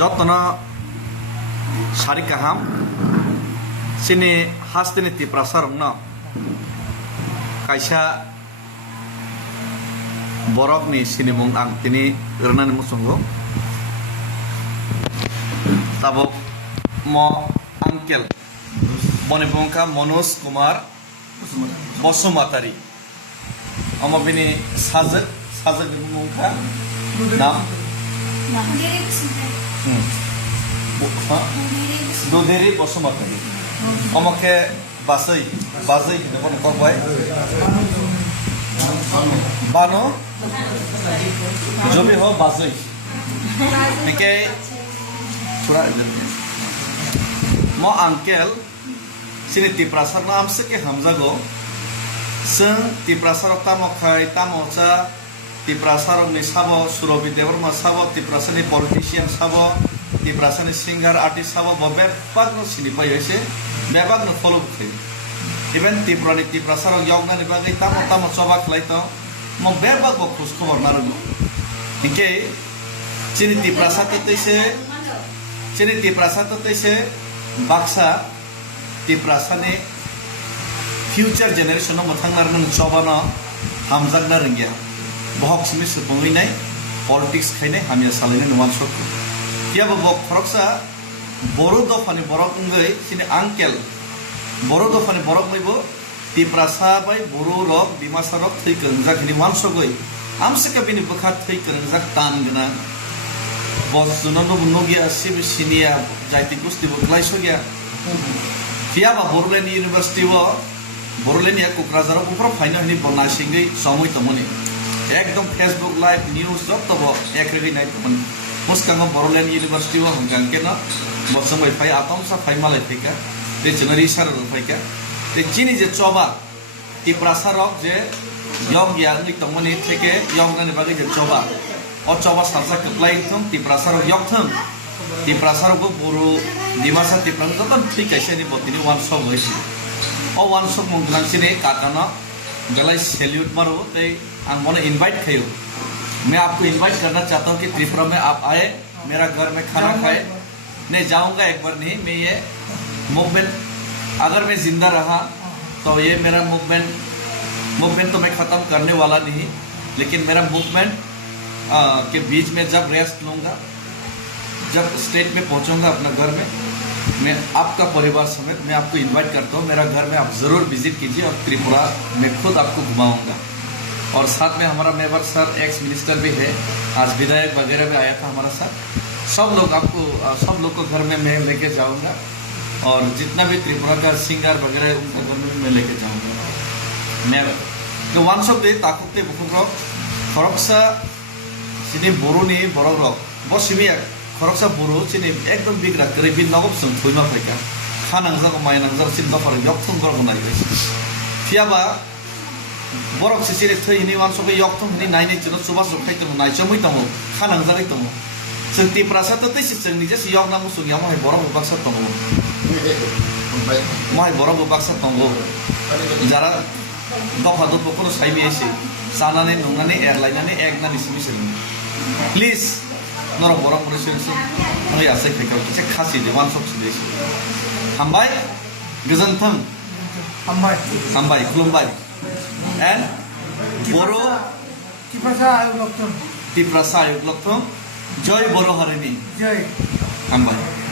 যত্ন সারি কাহাম sini hastini ti prasarong no kaisa borok ni sini mung ang tini irnani musungo tabok mo angkel boni bongka Manoj Kumar Basumatari omo bini sajak bongka nam Dudhiri Basumatari omoke bazai nebon korbai bano jobi ho bazai nike thora mo angkel sini tiprasar na amse ke hamjago seng tiprasar tamo khai tamo cha tiprasar ni sabo Surobi Deborma sabo tiprasar ni politician sabo tiprasar ni singer artist sabo bober pagno sini pai hoise bebag no follow khe even tiprani tiprasar yogna ni bagai tamo chobak laito mo bebag bo khus khobor narugo inke sini tiprasar to teise baksa tiprasar ni future generation no mathangnar nung chobana hamjagna ringya bohok simi sepongui nai politics khaine hamia salene numan sok ya bo khoroksa boro dofani borok ngai sini angkel boro dofani borok maibo tiprasa bai boro rok dimasa rok thei kanjak ni mansogoi amse ka bini bokhat thei kanjak tan gna bos sunono munogia sib sinia jaiti kusti boklai sogya kia ba Boroland University bo Boroland ya Kokrajhar upro phaina ni bonna singai samoi tomoni ekdom Facebook live news jottobo ekregi nai tomoni muskangam Boroland University bo hangkena bosomai phai atomsa phai malai thika te January sar phaika te chini je choba tiprasa rok je yong ya ni tomoni theke yong na ni bagai je choba o choba sarsa kaplai thum tiprasa rok yok thum tiprasa rok boro dimasa tiprang joton thik kaise ni botini one shop hoisi o one shop monglan sini kakana गलाई salute मारो ते आंगोने invite खायो मैं आपको invite करना चाहता हूँ कि त्रिपुरा में आप आए मेरा घर में खाना खाए नहीं जाऊँगा एक बार नहीं मैं ये मूवमेंट अगर मैं जिंदा रहा तो ये मेरा मूवमेंट तो मैं ख़त्म करने वाला नहीं लेकिन मेरा मूवमेंट के बीच में जब रेस्ट लूँगा जब स्टेट में पहुँचूँगा अपना घर में मैं आपका परिवार समेत मैं आपको इनवाइट करता हूँ मेरा घर में आप ज़रूर विजिट कीजिए और त्रिपुरा मैं खुद आपको घुमाऊंगा और साथ में हमारा मेंबर सर एक्स मिनिस्टर भी है आज विधायक वगैरह भी आया था हमारा साथ सब लोग को घर में मैं लेके जाऊंगा और जितना भी त्रिपुरा का सिंगर वगैरह है उनका घर में मैं लेके जाऊंगा मैं तो वन सब दे ताकुते बुकुरो खरकसा सिनी बोरोनी बरक रक बस सिमिया खरकसा बरो सिनी एकदम बिग्रा करे बि नगब सम थुइमा फैका खानांजाको मायनांजा सिन दफर यक्थं गरबो नायगै फियाबा बरक सिसिरे थैनि वन सब यक्थं नि नायनि जनो सुबा सुखाइ तम नायचमै तम खानांजाकै तम जों तिप्रासा त तैसि जोंनि जे यगना मुसुगिया माय बरक बाक्सा तम माय बरक बाक्सा तम जारा दफा दफा कोनो साइबि एसे सानानै नंनानै एरलायनानै एकनानि सिमिसोन प्लिज नरक बरक मरेसोनसो आंनि आसाय फैखाव एसे खासि दे वन सब सिदे हामबाय गोजोन्थों हामबाय खुलुमबाय एन्ड बरो तिप्रासा आयोग लक्थं जय बर हारिनि जय हामबाय